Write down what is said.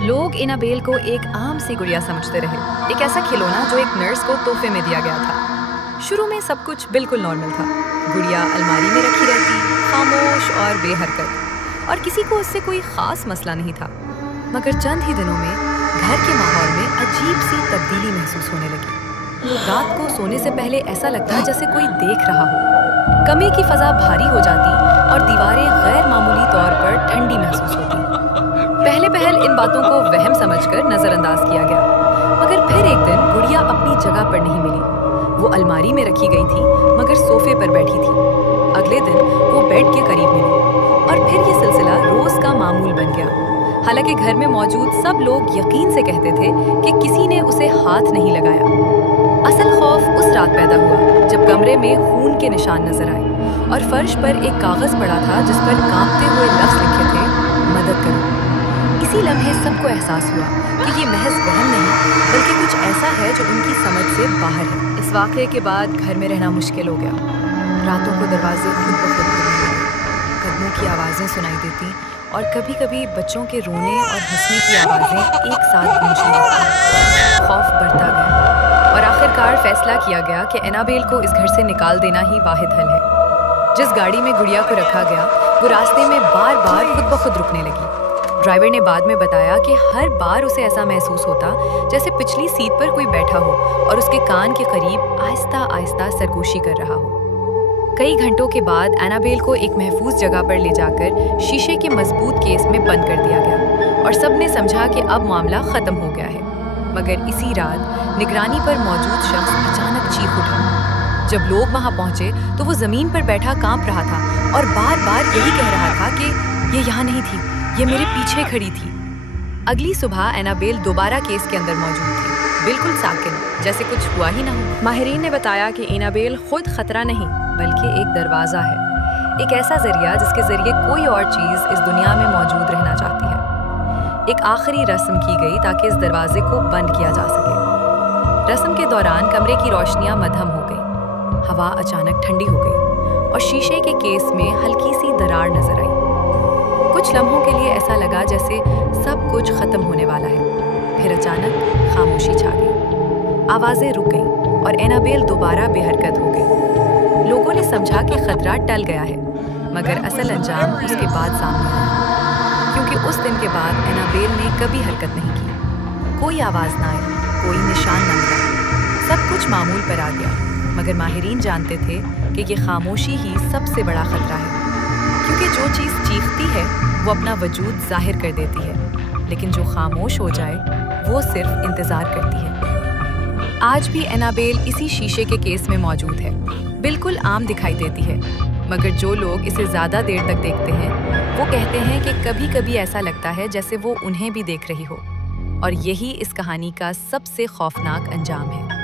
لوگ انابیل کو ایک عام سی گڑیا سمجھتے رہے، ایک ایسا کھلونا جو ایک نرس کو تحفے میں دیا گیا تھا۔ شروع میں سب کچھ بالکل نارمل تھا، گڑیا الماری میں رکھی رہتی، خاموش اور بے حرکت، اور کسی کو اس سے کوئی خاص مسئلہ نہیں تھا۔ مگر چند ہی دنوں میں گھر کے ماحول میں عجیب سی تبدیلی محسوس ہونے لگی۔ رات کو سونے سے پہلے ایسا لگتا جیسے کوئی دیکھ رہا ہو، کمرے کی فضا بھاری ہو جاتی اور دیواریں غیر معمولی طور پر ٹھنڈی محسوس ہوتی۔ پہلے پہل ان باتوں کو وہم سمجھ کر نظر انداز کیا گیا، مگر پھر ایک دن گڑیا اپنی جگہ پر نہیں ملی۔ وہ الماری میں رکھی گئی تھی مگر صوفے پر بیٹھی تھی۔ اگلے دن وہ بیڈ کے قریب ملی اور پھر یہ سلسلہ روز کا معمول بن گیا۔ حالانکہ گھر میں موجود سب لوگ یقین سے کہتے تھے کہ کسی نے اسے ہاتھ نہیں لگایا۔ اصل خوف اس رات پیدا ہوا جب کمرے میں خون کے نشان نظر آئے اور فرش پر ایک کاغذ پڑا تھا جس پر کانپتے ہوئے لفظ لکھے تھے، مدد کرو۔ اسی لمحے سب کو احساس ہوا کہ یہ محض وہم نہیں بلکہ کچھ ایسا ہے جو ان کی سمجھ سے باہر ہے۔ اس واقعے کے بعد گھر میں رہنا مشکل ہو گیا۔ راتوں کو دروازے خود بخود کھلنے لگے، قدموں کی آوازیں سنائی دیتی اور کبھی کبھی بچوں کے رونے اور ہنسنے کی آوازیں ایک ساتھ گونجنے لگتی۔ خوف بڑھتا گیا اور آخرکار فیصلہ کیا گیا کہ انابیل کو اس گھر سے نکال دینا ہی واحد حل ہے۔ جس گاڑی میں گڑیا کو رکھا گیا وہ راستے میں بار بار خود بخود رکنے لگی۔ ڈرائیور نے بعد میں بتایا کہ ہر بار اسے ایسا محسوس ہوتا جیسے پچھلی سیٹ پر کوئی بیٹھا ہو اور اس کے کان کے قریب آہستہ آہستہ سرگوشی کر رہا ہو۔ کئی گھنٹوں کے بعد انابیل کو ایک محفوظ جگہ پر لے جا کر شیشے کے مضبوط کیس میں بند کر دیا گیا اور سب نے سمجھا کہ اب معاملہ ختم ہو گیا ہے۔ مگر اسی رات نگرانی پر موجود شخص اچانک چیخ اٹھا۔ جب لوگ وہاں پہنچے تو وہ زمین پر بیٹھا کانپ رہا تھا اور بار بار یہی کہہ رہا تھا کہ یہ یہاں نہیں تھی، یہ میرے پیچھے کھڑی تھی۔ اگلی صبح انابیل دوبارہ کیس کے اندر موجود تھی، بالکل ساکن، جیسے کچھ ہوا ہی نہ ہو۔ ماہرین نے بتایا کہ انابیل خود خطرہ نہیں بلکہ ایک دروازہ ہے، ایک ایسا ذریعہ جس کے ذریعے کوئی اور چیز اس دنیا میں موجود رہنا چاہتی ہے۔ ایک آخری رسم کی گئی تاکہ اس دروازے کو بند کیا جا سکے۔ رسم کے دوران کمرے کی روشنیاں مدھم ہو گئیں، ہوا اچانک ٹھنڈی ہو گئی اور شیشے کے کیس میں ہلکی سی دراڑ نظر آئی۔ کچھ لمحوں کے لیے ایسا لگا جیسے سب کچھ ختم ہونے والا ہے، پھر اچانک خاموشی چھا گئی، آوازیں رک گئیں اور انابیل دوبارہ بے حرکت ہو گئی۔ لوگوں نے سمجھا کہ خطرہ ٹل گیا ہے، مگر اصل انجام اس کے بعد سامنے آیا، کیونکہ اس دن کے بعد انابیل نے کبھی حرکت نہیں کی۔ کوئی آواز نہ آئی، کوئی نشان نہ ملا، سب کچھ معمول پر آ گیا۔ مگر ماہرین جانتے تھے کہ یہ خاموشی ہی سب سے بڑا خطرہ ہے، کیونکہ جو چیز چیختی ہے وہ اپنا وجود ظاہر کر دیتی ہے، لیکن جو خاموش ہو جائے وہ صرف انتظار کرتی ہے۔ آج بھی انابیل اسی شیشے کے کیس میں موجود ہے، بالکل عام دکھائی دیتی ہے، مگر جو لوگ اسے زیادہ دیر تک دیکھتے ہیں وہ کہتے ہیں کہ کبھی کبھی ایسا لگتا ہے جیسے وہ انہیں بھی دیکھ رہی ہو، اور یہی اس کہانی کا سب سے خوفناک انجام ہے۔